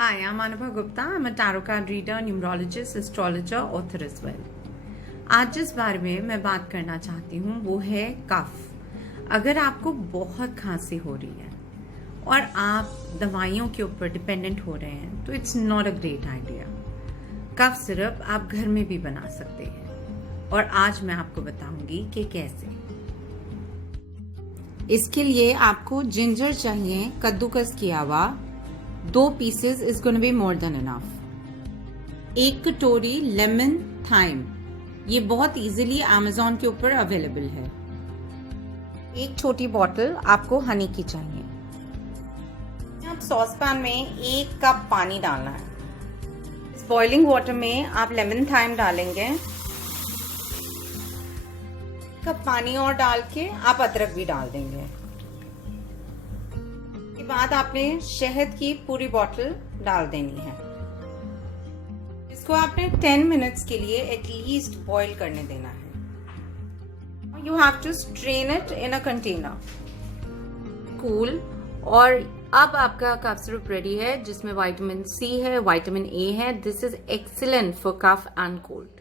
Hi, I'm Anubha Gupta. I'm a tarot card reader, numerologist, astrologer, author as well. आज जिस बारे में मैं बात करना चाहती हूँ वो है कफ। अगर आपको बहुत खांसी हो रही है और आप दवाइयों के ऊपर डिपेंडेंट हो रहे हैं तो it's not a great idea. Cough syrup आप घर में भी बना सकते हैं और आज मैं आपको बताऊंगी कि कैसे। इसके लिए आपको जिंजर चाहिए, कद्दूकस किया हुआ 2 pieces is gonna be more than enough. 1 कटोरी लेमन थाइम, ये बहुत इजीली अमेज़न के ऊपर अवेलेबल है। 1 छोटी बॉटल आपको हनी की चाहिए। आप सॉस पैन में 1 कप पानी डालना है। इस बॉइलिंग वाटर में आप लेमन थाइम डालेंगे। 1 कप पानी और डाल के आप अदरक भी डाल देंगे। के बाद आपने शहद की पूरी बॉटल डाल देनी है। इसको आपने 10 मिनट्स के लिए एटलीस्ट बॉईल करने देना है। You have to strain it in a container cool. और अब आपका कफ सिरप रेडी है जिसमें विटामिन सी है, विटामिन ए है। This is excellent for cough and cold.